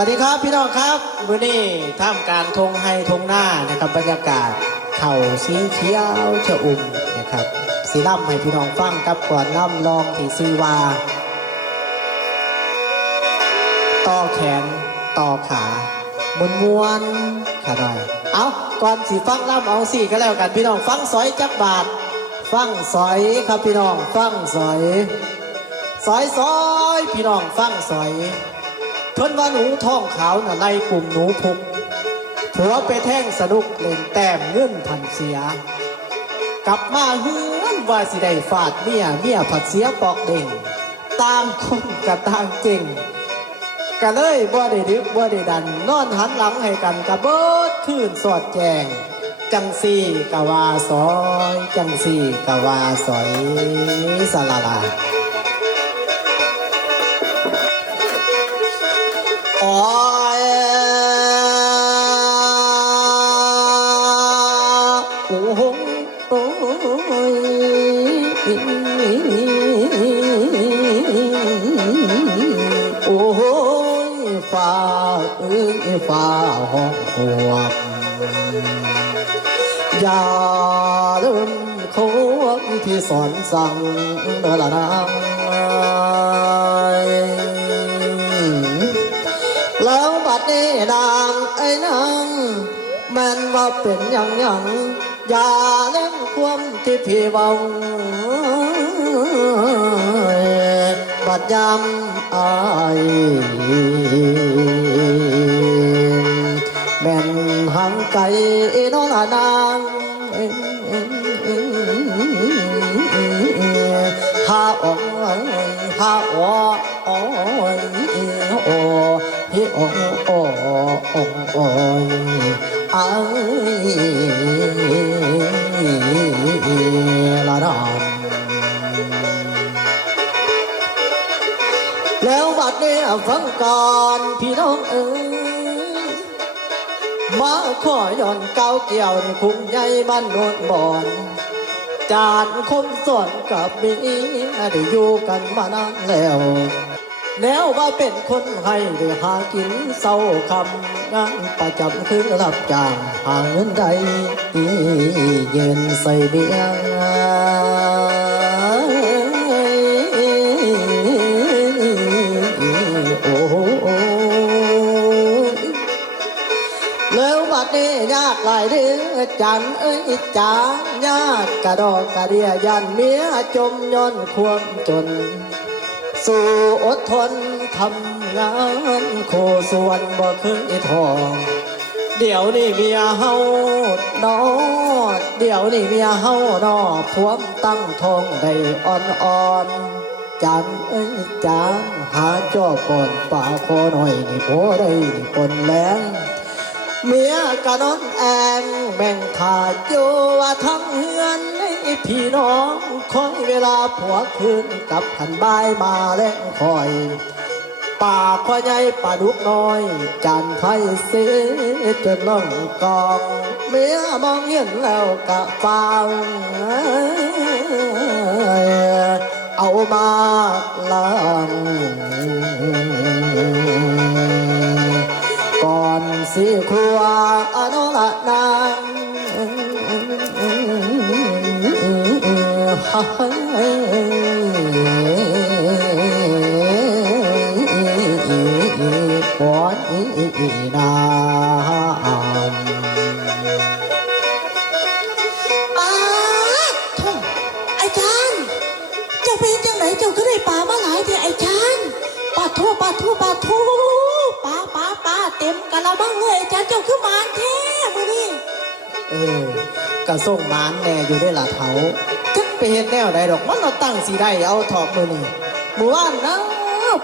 วัสดีครับพี่น้องครับมื้อนี้ท่ามกลารทงไฮทงหน้านะครับบรรยากาศเข่าสีเขียวชะอุ่มนะครับสีล่ำให้พี่น้องฟังกับก่อนล่ำลองที่ซีวาต่อแขนต่อขามวนมวนขาหน่อยเอาก่อนสีฟังล่ำเอาสี่ก็แล้วกันพี่น้องฟังสอยจักบาท ฟังสอยครับพี่น้องฟังสอยสอยสอยพี่น้องฟังสอย เพิ่นว่าหนูท้องขาวน่ะไล่กลุ่มหนูพุกผัวไปแท่งสนุกเล่นแต้มเงินพันเสีย กลับมาเฮือนว่าสิได้ฟาดเมียเมียผัดเสียปอกเด้งต่างคนกับต่างเจงก็เลยบ่ได้ดึกบ่ได้ดัน นอนหันหลังให้กันกะเบิดคืนสอดแจง จังสี่กะว่าซอย จังสี่กะว่าสอยสลาลา ฟ้าห้องควบอย่าลืมควบที่สอนสั่งเมื่อละนางแล้วบัดนี้นางไอ้นางแม่นว่าเป็นอย่างยังอย่าเล่นความที่พี่เบาบัดยำอาย นหังไก่น้องนางฮาอ่องฮาอ๋ออ๋อโอ้ฮิโอโอโอโอยอ้าละดอนแล้วบัดนี้ฟังก่อนพี่น้องเอ๋ย มาขอย้อนเก้าเกี่ยวในคุ้มใหญ่บ้านโนนบอนจานคมสอนกับมีได้อยู่กันมานานแล้ว แล้วว่าเป็นคนให้ได้หากินเศร้าคำงานประจำคือรับจ้างหาเงินใดยืนใส่เบียง นี้ยากหลายเดือจันเอ้ยจานยากกระดอกกระเดียยันเมียจมย้อนความจน สู้อดทนทำงานโคสวนบ่เคยทองเดี๋ยวนี้เมียเฮานอเดี๋ยวนี้เมียเฮานอพวมตั้งทองได้อ่อนอ่อนๆจันเอ้ยจานหาจ้อปอนป่าคอหน่อยนี่พอได้นี่ปนแรง เมียกะนอนแองแบ่งขาดอยู่ว่าทั้งเฮือนให้พี่น้องคอยเวลาผัวคืนกับขันบายมาแล้งคอยป่าควายใหญ่ป่าดุกน้อยจันไทยเสียจนล่องกอง เมียมองเห็นแล้วกะเฝ้าเอามาลัง สิครัวอนุละนาง เจ้าคือหมานแท้มือนี่เออกระส่งหมานแน่อยู่ได้ละเถาจักไปเห็นแนวใดดอกมันเราตั้งสีได้เอาถอบมือนี่มือว่านนะ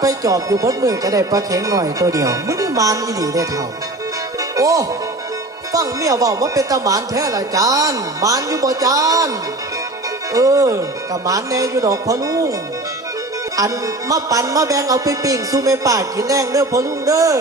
ไปจอบอยู่บนมือก็ได้ปลาเข็งหน่อยตัวเดียวมือนี่มานอีหลีได้เทาโอ้ฟังเมียบอกว่าเป็นตาหมานแท้ละจานมานอยู่บ่จานเออกับหมานแน่อยู่ดอกพอลุงอันมาปั่นมาแบ่งเอาไปปิ้งสู้แม่ป้ากินแรงเด้อพอลุงเด้อ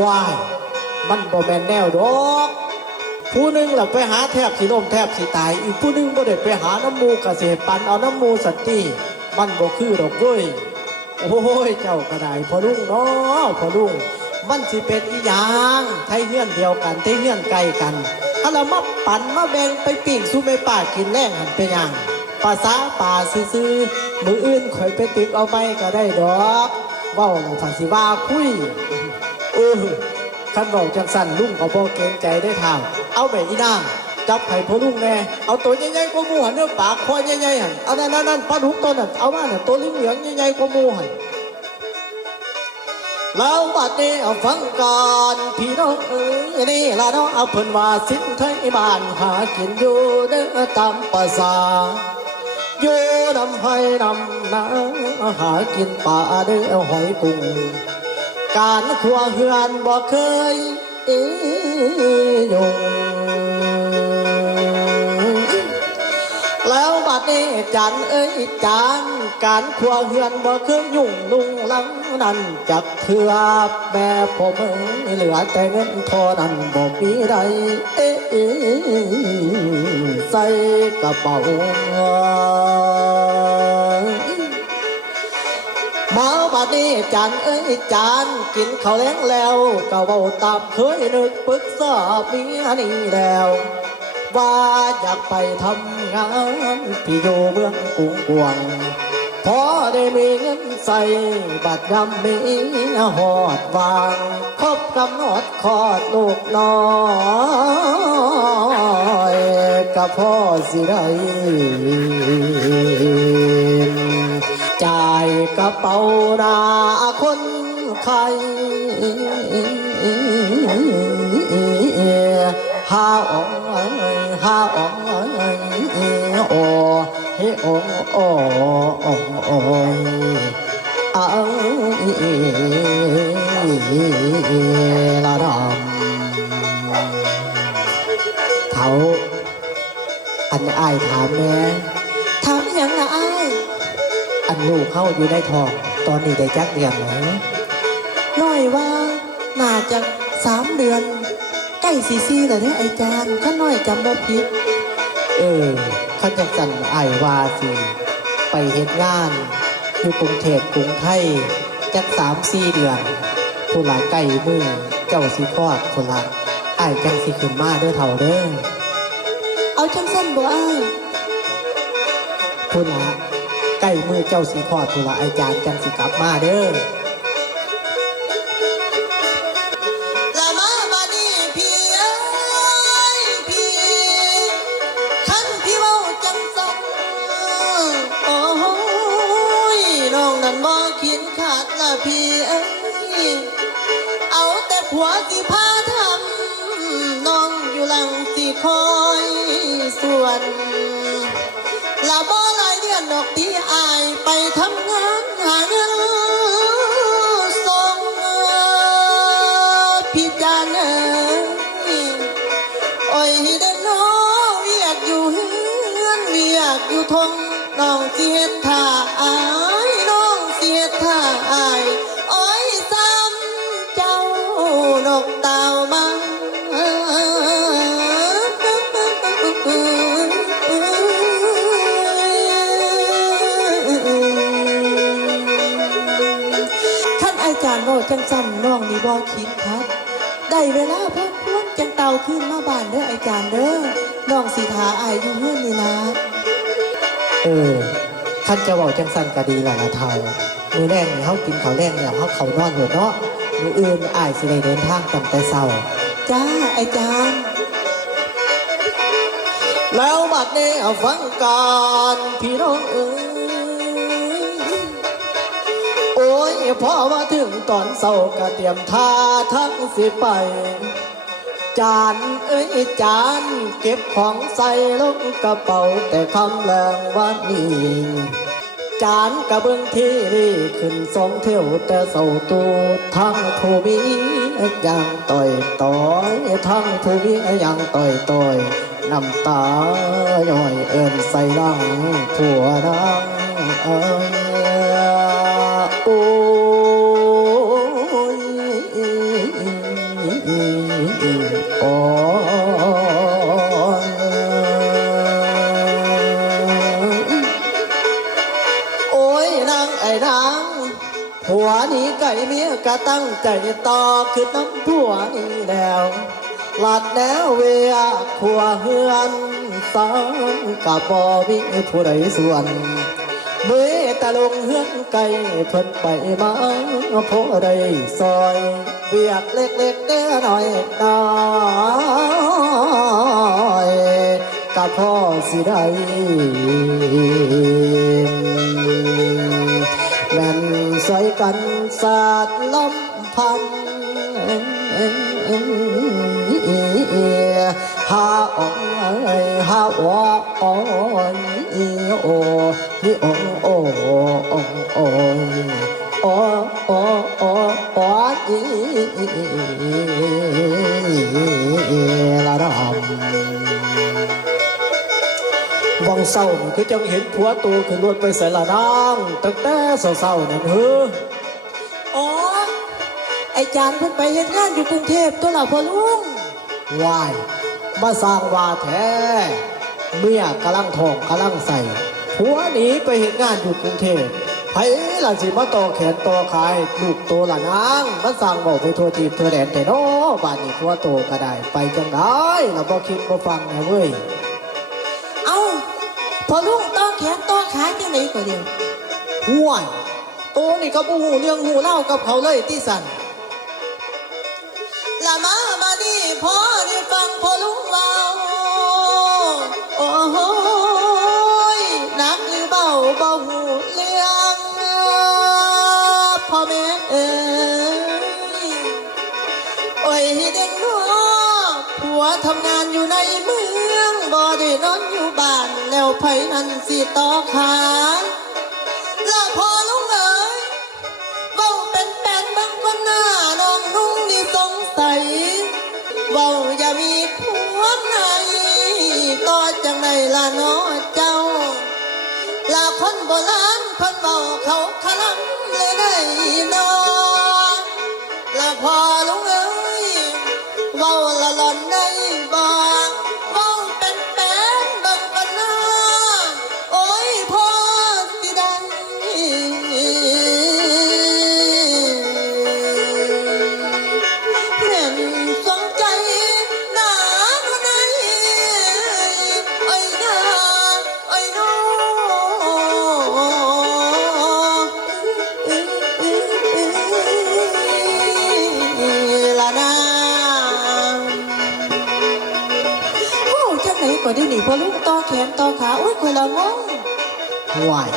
ว้าย มันบ่แม่นแนวดอกผู้หนึ่งหลับไปหาแทบสิล่มแทบสิตาย อีกผู้หนึ่งบ่ได้ไปหาน้ำมูกเกษตรปันเอาน้ำมูสันติมันบ่คือดอกเว้ยโอ้ยเจ้าก็ไดพอลุงเนาะพอลุงมันสิเป็นอีหยังไทยเฮือนเดียวกันไทยเฮือนไกลกันถ้าเรามาปั่นมาแบ่งไปปิ้งสู้ไปป่ากินแรงหันเป็นหยังภาษาป่าซื่อมืออื่นข่อยไปตึกเอาไปก็ได้ดอกว้าเราภาสิว่าคุยเออ คันเว้าจังสั่นลุงก็บ่เกรงใจได้ทาง เอาแบบอีนางจับไผ่พ่อลุงแน่ เอาตัวใหญ่ๆกว่ามูหันเนื้อปากคอใหญ่ๆหันเอานั่นนั่นปลาดุกตัวนั้นเอามาน่ะตัวเหลืองใหญ่ๆกว่ามูหันแล้วบัดนี้เอาฟังก่อนพี่น้องเอ้ยนี่ละเนาะเอาเพิ่นว่าสิ้นไทยบ้านหากินอยู่เด้อตามภาษาอยู่นำให้นำนาหากินป่าเด้อหอยกุ้ง การครัวเฮือนบ่เคยยุ่งแล้วบัดนี้จันเอ้ยจานการครัวเฮือนบ่เคยยุ่งลุงลังนั่นจักเถื่อแม่ผมเหลือแต่เงินทอนั้นบ่มีใดเอ้ยใส่กระเป๋าาดนี้จันเอ้ยจานกินข้าวแล้งแล้วก็เว้าตามเคยนึกปรึกษาเมียนี่แล้ว ว่าอยากไปทำงานที่อยู่เมืองกรุงกวงพอได้มีเงินใส่บัตรยำมีหอดวางครบกำหนดคลอดลูกน้อยกับพ่อสิได้ จ่ายกระเป๋านาคนไข้ฮาอองฮาอองโอเฮโอโอโอโออาละดำเขาอันอายถามแม่ ลูกเข้าอยู่ในท้องตอนนี้ได้จักเดือนไหนน้อยว่าน่าจะสามเดือน ใกล้ซีซีแล้วเนี่ยไอ้จานข้าน้อยจำบ่ผิดเออเขาจะสั่นอายว่าสิไปเฮ็ดงาน อยู่กรุงเทพกรุงไทยจักสามสี่เดือนผู้หลาใกล้มือเจ้าสิคลอดผู้หลาอายจังสิขึ้นมาเด้อเท่าเด้อเอาจังสั้นบ่อ้ายผู้หลา ใกล้มือเจ้าสิคลอดผู้หลาอาจารย์จังสิกลับมาเด้อละมาบัดนี้พี่เอ้ยพี่คันพี่เว้าจังสันโอ้ยน้องนั้นบ่คิดขาดละพี่เอ้ยเอาแต่ผัวสิพาทำน้องอยู่หลังสิคอยส่วนานดอกที่อายไปทำงานหาเงินส่งพี่จานเอ้ยโอ้ยเด้อน้อเวียกอยู่เฮือนเวียกอยู่ทงน้องที่เฮ็ดทา บอคิดครับได้เวลาพวกพวกจังเตาขึ้นมาบ้านเด้ออาจารย์เด้อน้องสีทาอายอยู่เฮือนนี่นะเออท่านจะบอกจังสันก็ดีล่ะละเท่ามือแรกนี่เขากินข้าวแรกเนี่ยเขาเขานอนอยู่เนาะมืออื่นอายสิได้เดินทางตั้งแต่เช้าจ้าอาจารย์แล้วบัดนี้เอาฟังก่อนพี่น้องเอ้ย โอ้ยพอมาถึงตอนเศร้าก็เตรียมท่าทั้งสิไป จานเอ้ยจานเก็บของใส่ลงกระเป๋าแต่คำแรงวันนี้จานกระเบื้องที่นี่ขึ้นสองเที่ยวแต่เศร้าตูทั้งผู้มีอย่างต่อยต่อยทั้งผู้มีอย่างต่อยต่อยน้ำตาย่อยเอินใส่ดังผัวนางเอ้ย ก่เมียกะตั้งใจต่อคือน้ำผัวนี่แล้วหลัดแนวเวียขัวเฮือนสังกับบ่มีผู้ใดส่วนเมื่อตะลงเฮือนไก่เพิ่นไปมาพอได้ซอยเบียกเล็กๆเด้อหน่อยน้อยกับพ่อสิได้แม่นใส่กัน สาดลำพังฮาอองเอ้ยฮาวอออนอีโอฮิอโออโอโอโอโอโออีละดำวังเศร้าคือจังเห็นผัวตัวขึ้นรถไปใส่ละนางตั้งแต่เศร้าๆนั่นเฮ้ออ๋อไอ้จานเพิ่นไปเฮ็ดงานอยู่กรุงเทพตัวละพ่อลุงวายมาสร้างว่าแท้เมียกำลังทองกำลังใส่ผัวหนีไปเห็นงานอยู่กรุงเทพไผล่ะสิมาต่อแขนต่อขายลูกโตละนางมาสร้างบอกไปทัวทีมทัวแดนแต่นอบ้านนี้ผัวโตก็ได้ ไปจังได้เราบ่คิดบ่ฟังนะเว้ย เอ้าพ่อลุงต่อแขนต่อขาจังไดก็เดียวห่วยโตนี่ก็บ่ฮู้เรื่องฮู้เล่ากับเขาเลยที่สั่นำงานอยู่ในเมืองบ่ได้นอนอยู่บ้านแล้วไผนั่นสิต่อขาละพอลุงเอ้ยเว้าเป็นแปนบางคนหน้าน้องนุ่งนี่สงสัยเว้าอย่ามีความในต่อจังไดล่ะน้อเจ้าลาคนโบราณเพิ่นเว้าเขาขลังเลยได้นอลาพอลุงเอ้ย ลูกต่อแขนต่อขาโอ้ยคนละงงห่วย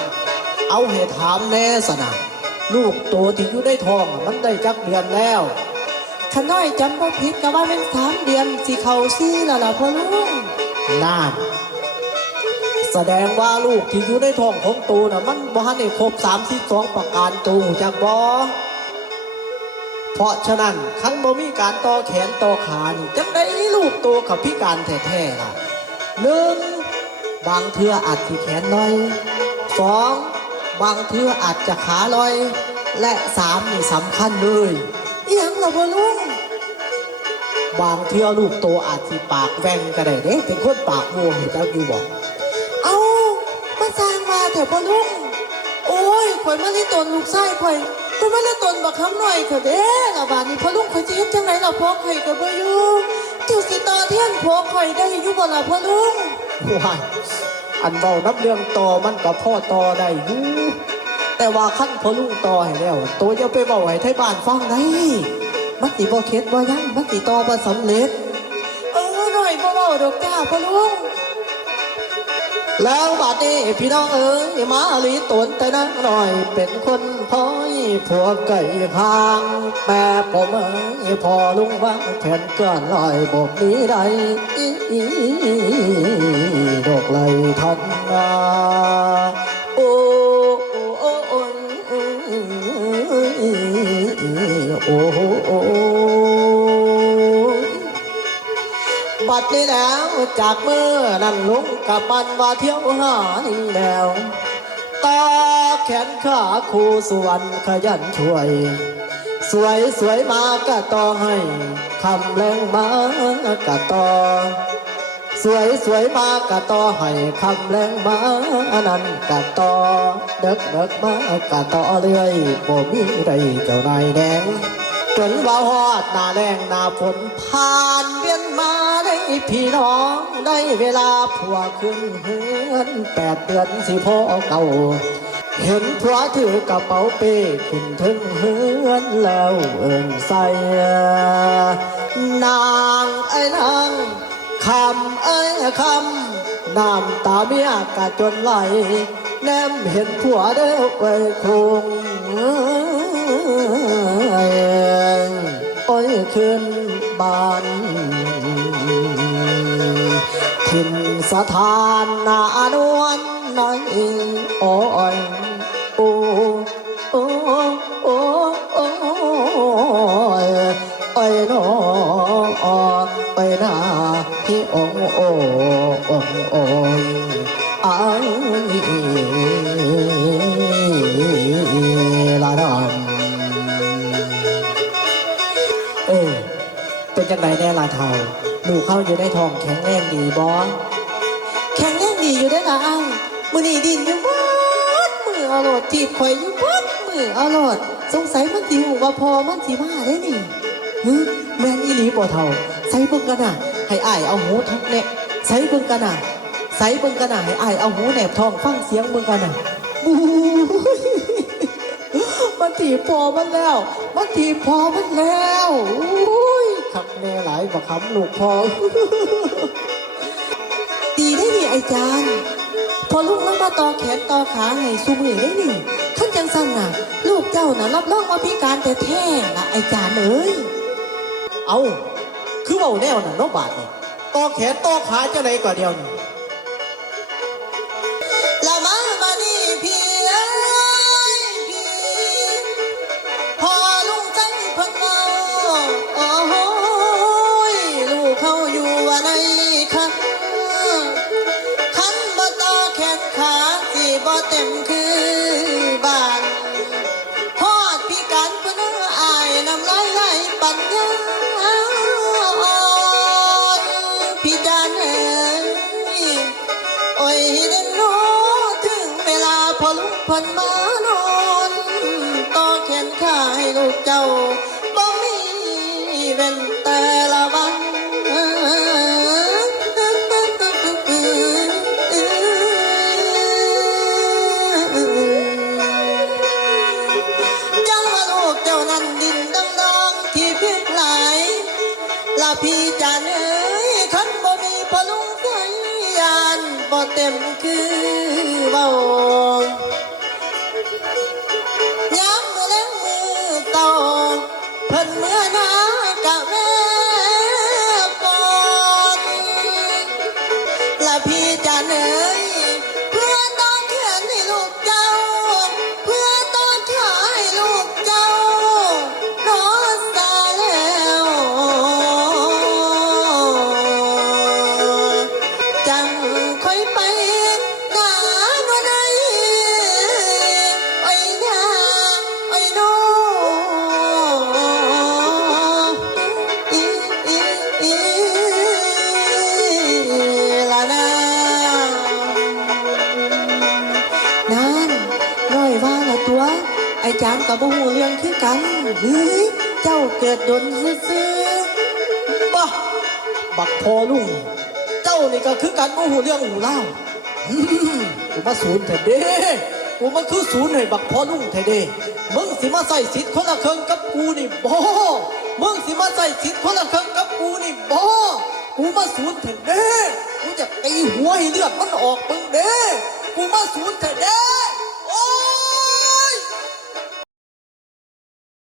เอาเหตุถามแน่สนะลูกโตที่อยู่ในท้องมันได้จักเดือนแล้วขน้อยจำบ่ผิดก็ว่าเป็นสามเดือนสิเขาซี่ล้วล่ะพ่อลุงนานแสดงว่าลูกที่อยู่ในท้องของตูน่ะมันบ่ทันได้ครบ32ประการตูจากบ่เพราะฉะนั้นคันบ่มีการต่อแขนต่อขานี่จังได้ลูกโตกับพิการแท้ๆล่ะหนึ่ง บางเทื่ออาจสิแขนลอยสองบางเทื่ออาจจะขาลอย และสามนี่สำคัญเลยเอียงล่ะพ่อลุงบางเทื่อลูกโตอาจสิปากแว่งก็ได้เด้เป็นคนปากโม่เจ้าอยู่บอกเอามาสร้างมาเถอะพ่อลุงโอ้ยข่อยมาที่ตนลูกไส้ข่อยข่อยมาที่ตนบักคำหน่อยเถอะเด้ละบาดนี้พ่อลุงข่อยสิเฮ็ดจังไหนล่ะพ่อข่อยก็บ่อยู่เจ้าสิต่อเทียนพ่อข่อยได้อยู่บ่ล่ะพ่อลุง ว้ายอันเบานับเรื่องต่อมันกับพ่อต่อได้อยู่แต่ว่าขั้นพอลุงต่อให้แล้วโตจะไปเบาให้ไทยบ้านฟังได้มันติบ่เข็ดบ่ยังมันติต่อบ่สำเร็จ เออหน่อยบ่เว้าดอกจ้าพ่อลุงแล้วบาดนี้พี่น้องเอ๋ยมาลีตนแต่นักหน่อยเป็นคนพ้อยผัวไก่คางแม่ผมเอ๋ยพอลุงวางแผนเกินลอยบอกนี้ได้ กไหลทันนาโอ้โอ้โอ้โอ้โอ้โอ้บัดนี้แล้วจากเมื่อนั้นลุงกับมันว่าเที่ยวหานี่แล้วตาแขนขาคู่ส่วนขยันช่วย สวยสวยมากะต่อให้คำแรงมากะต่อ สวยสวยมากะต่อให้คำแรงมานั้นกะต่อเด็กเด็กมากะต่อเรื่อยบ่มีใดเจ้านายแดงจนว่าฮอดหน้าแรงหน้าฝนผ่านเวียนมาได้พี่น้องได้เวลาผัวขึ้นเฮือนแปดเดือนสิพ่อเก่า เห็นผัวถือกระเป๋าเป้ขึ้นถึงเฮือนแล้วเอิ่นใส่นางไอ้นาง คำไอ้คำน้ำตาเมียกะจนไหล แนมเห็นผัวเด้อไปคงโอ้ยขึ้นบ้านถิ่นสถานนานวลในโอ้อย เป็นจังไรแน่ลาเทาลูกเข้าอยู่ในทองแข็งแรงดีบอแข็งแรงดีอยู่ได้ละอ้ายมือนี่ดินอยู่บดมือเอาโลดทีบข่อยอยู่บดมือเอาโลดสงสัยมันสิหูว่าพอมันสิมาได้นี่ฮึแม่นอีหลีบ่เทาใส่เบิ่งกันน่ะให้อ้ายเอาหูทุกเนะใส่เบิ่งกันน่ะใส่เบิ่งกันน่ะให้อ้ายเอาหูแหนบทองฟังเสียงเบิ่งกันน่ะบูมันถีบพอมันแล้ว มันถีบพอมันแล้ว แน่หลายบ่คำลูกพอดีได้นี่ไอ้จานพอลูกแล้วมาต่อแขนต่อขาให้สูมือได้นี่ขั้นจังสั้นน่ะ ลูกเจ้าน่ะรับรองว่าพิการแต่แท้ๆละไอ้จานเอ้ยเอา คือเบาแนวน่ะเน้องบาทนี่ต่อแขนต่อขาจะไหนก่อนเดียวนี่านอนต่อแขนขาให้ลูกเจ้า ตัวไอ้จานกับบ่หูเรื่องคือกันเฮ้ยเจ้าเกิดดนซื่อๆบ้าบักพอลุงเจ้านี่ก็คือการโมโหเรื่องหูเล่าอืมกูมาศูนย์เถอะเด้กูมาคือศูนย์ให้บักพอลุงเถอะเด้มึงสิมาใส่สิทธิ์คนละเครื่องกับกูนี่บ่มึงสิมาใส่สิทธิ์คนละเครื่องกับกูนี่บ่กูมาศูนย์เถอะเด้กูจะตีหัวให้เลือดมันออกมึงเด้กูมาศูนย์เถอะเด้